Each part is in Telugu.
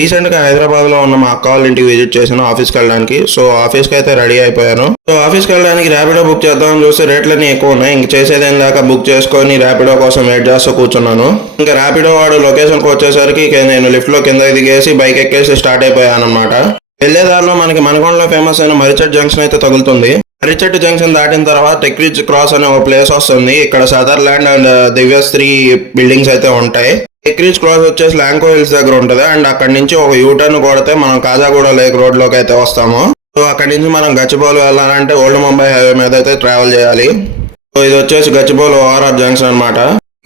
రీసెంట్ గా హైదరాబాద్ లో ఉన్న మా అక్క వాళ్ళ ఇంటికి విజిట్ చేశాను ఆఫీస్కి వెళ్ళడానికి. సో ఆఫీస్కి అయితే రెడీ అయిపోయాను. సో ఆఫీస్కి వెళ్ళడానికి ర్యాపిడో బుక్ చేద్దామని చూస్తే రేట్లన్నీ ఎక్కువ ఉన్నాయి. ఇంక చేసేదేం దాకా బుక్ చేసుకొని ర్యాపిడో కోసం వెయిట్ చేస్తూ కూర్చున్నాను. ఇంకా ర్యాపిడో వాడు లొకేషన్కి వచ్చేసరికి నేను లిఫ్ట్ లో కింద దిగేసి బైక్ ఎక్కేసి స్టార్ట్ అయిపోయాను అనమాట. వెళ్లేదారిలో మనకి మనకొండలో ఫేమస్ అయిన మర్రిచెట్టు జంక్షన్ అయితే తగులుతుంది. మర్రిచెట్టు జంక్షన్ దాటిన తర్వాత టెక్రిచ్ క్రాస్ అనే ఒక ప్లేస్ వస్తుంది. ఇక్కడ సదర్లాండ్ అండ్ దివ్యశ్రీ బిల్డింగ్స్ అయితే ఉంటాయి. టెక్రిచ్ క్రాస్ వచ్చేసి లాంకో హిల్స్ దగ్గర ఉంటుంది. అండ్ అక్కడ నుంచి ఒక యూటర్న్ కొడితే మనం కాజాగూడ లేక్ రోడ్ లోకి అయితే వస్తాము. సో అక్కడ నుంచి మనం గచ్చిబౌలి వెళ్ళాలంటే ఓల్డ్ ముంబై హైవే మీద అయితే ట్రావెల్ చేయాలి. సో ఇది వచ్చేసి గచ్చిబౌలి ఓఆర్ఆర్ జంక్షన్ అనమాట.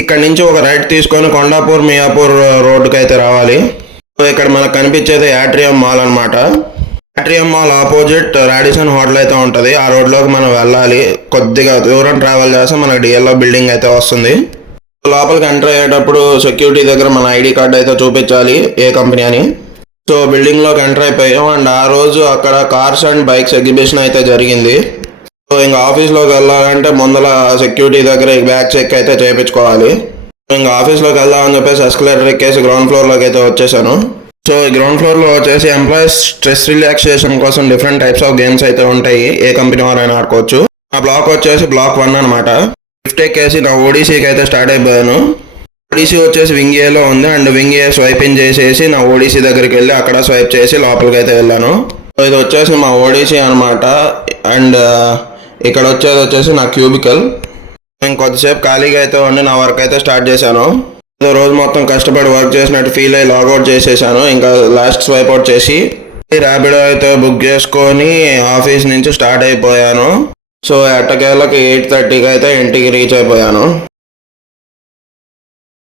ఇక్కడ నుంచి ఒక రైట్ తీసుకొని కొండాపూర్ మియాపూర్ రోడ్డుకి అయితే రావాలి. సో ఇక్కడ మనకు కనిపించేది యాట్రియం మాల్ అనమాట. Atrium mall opposite Radisson hotel అయితే ఉంటుంది. ఆ రోడ్లోకి మనం వెళ్ళాలి. కొద్దిగా దూరం ట్రావెల్ చేస్తే మనకి డిఎల్ఓ బిల్డింగ్ అయితే వస్తుంది. లోపలికి ఎంటర్ అయ్యేటప్పుడు సెక్యూరిటీ దగ్గర మన ఐడి కార్డ్ అయితే చూపించాలి ఏ కంపెనీ అని. సో బిల్డింగ్ లోకి ఎంటర్ అయిపోయాం. అండ్ ఆ రోజు అక్కడ కార్స్ అండ్ బైక్స్ ఎగ్జిబిషన్ అయితే జరిగింది. సో ఇంకా ఆఫీస్లోకి వెళ్ళాలంటే ముందల సెక్యూరిటీ దగ్గర బ్యాగ్ చెక్ అయితే చేయించుకోవాలి. ఇంకా ఆఫీస్లోకి వెళ్దామని చెప్పేసి ఎస్కలేటర్ ఎక్కేసి గ్రౌండ్ ఫ్లోర్లోకి అయితే వచ్చేసాను. సో ఈ గ్రౌండ్ ఫ్లోర్లో వచ్చేసి ఎంప్లాయీస్ స్ట్రెస్ రిలాక్సేషన్ కోసం డిఫరెంట్ టైప్స్ ఆఫ్ గేమ్స్ అయితే ఉంటాయి. ఏ కంపెనీ వారైనా ఆడుకోవచ్చు. ఆ బ్లాక్ వచ్చేసి బ్లాక్ 1 అనమాట. లిఫ్ట్ ఎక్కేసి నా ఓడీసీకి అయితే స్టార్ట్ అయిపోయాను. ఓడీసీ వచ్చేసి వింగ్ ఏలో ఉంది. And wing A swipe in చేసేసి నా ఓడీసీ దగ్గరికి వెళ్ళి అక్కడ స్వైప్ చేసి లోపలికి అయితే వెళ్ళాను. సో ఇది వచ్చేసి మా ఓడీసీ అనమాట. అండ్ ఇక్కడ వచ్చేసి నా క్యూబికల్. నేను కొద్దిసేపు ఖాళీగా అయితే ఉండి నా వర్క్ అయితే స్టార్ట్ చేశాను. రోజు మొత్తం కష్టపడి వర్క్ చేసినట్టు ఫీల్ అయ్యి లాగౌట్ చేసేసాను. ఇంకా లాస్ట్ స్వైప్ అవుట్ చేసి ర్యాపిడో అయితే బుక్ చేసుకొని ఆఫీస్ నుంచి స్టార్ట్ అయిపోయాను. సో ఎట్టకేళ్ళకి 8:30కి అయితే ఇంటికి రీచ్ అయిపోయాను.